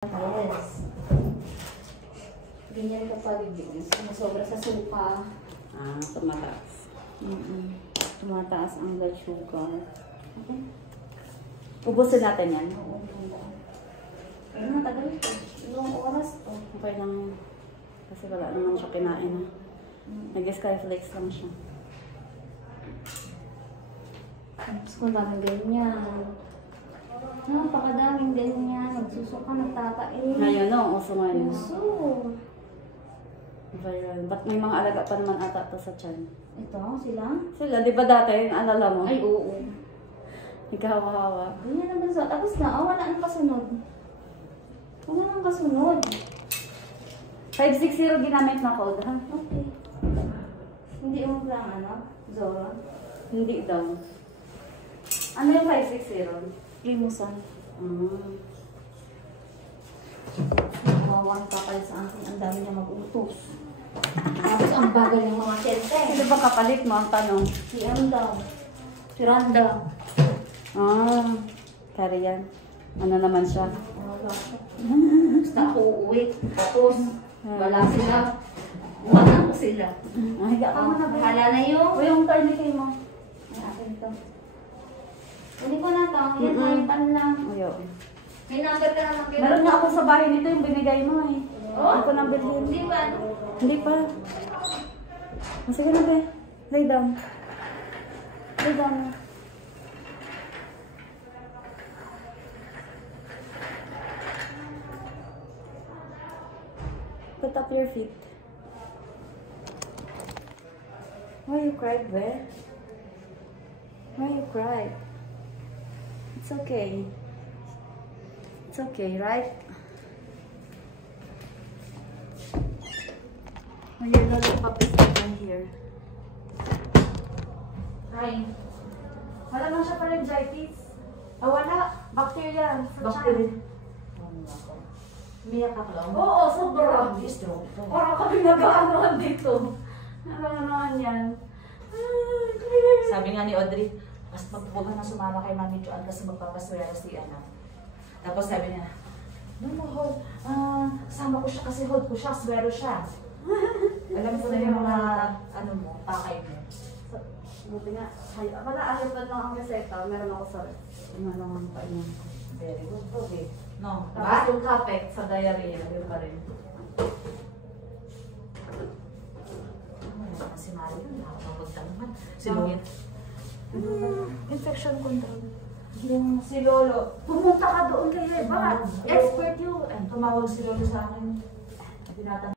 Yes. Ganyan kapag sobra sa suka. Tumataas. Tumataas ang blood sugar. Okay. Ubusin natin yan. Oo. Pero matagal ito. Ilang oras to. Okay lang yan. Kasi wala naman siya kinain. Nag-skyflakes lang siya. Tapos kung daming ganyan. Napakadaming ganyan. Nagsusuka, nagtatae. Ngayon, no? Uso ngayon. Uso. Viral. Ba't may mga alaga pa naman ata to sa tiyan? Ito, sila? Sila, di ba dati yung alala mo? Ay, oo. Ikaw-hawa. Ganyan na bansa. Tapos na, wala nang kasunod. Wala nang kasunod. 560 ginamit na code, ha? Okay. Hindi mo lang, Zora? Hindi daw. Ano yung 560? Limusan. Kawawan pa pala sa akin. Ang dami niya mag-utos. Tapos ang bagal ng mga sente. Sino ba kapalit mo ang tanong? Si daw. Si Randa. Kari yan. Ano naman siya? Wala siya. Basta ako uuwi. Tapos, wala sila. Wala ko sila. Ay, ako na ba? Hala na yung. O yung carne kayo mo. Ay, akin to. Hindi ko na to. Yan na yung pan lang. Ayaw. May number ka naman kayo. Meron nga ako sa bahay nito yung binigay mo eh. Hindi ko nang bilhin. Hindi ba? Hindi pa. Sige na be. Lay down. Lay down. Put up your feet. Why you cried, be? Why you cried? It's okay. It's okay, right? When your lollipop is in here. Hi. Wala lang siya pharyngitis. Wala. Bacteria. Bacteria. Umiyak ka lang? Oo, sobra. Parang kami nag-aanoan dito. Ano yan? Sabi nga ni Audrey, mas magpupunta na sumama kay Mami Joan kasi magpapaswera si Ana. Tapos sabi niya, no, hold. Sama ko siya kasi hold ko siya, swero siya. Alam ko na yung mga, ano mo, pakay mo. Buti nga. Wala, ayaw lang ang reseta. Meron ako sa res. Ano lang ang painom ko. Very good. Okay. No, Tapos diba? yung kapek sa diarrhea, yun pa rin. Si Mario, nakakapagda naman. Si Lloyd. Infection control. Yung si Lolo. Pumunta ka doon kay Eva. Expert yun. Tumawag si Lolo sa akin. Tinatanong.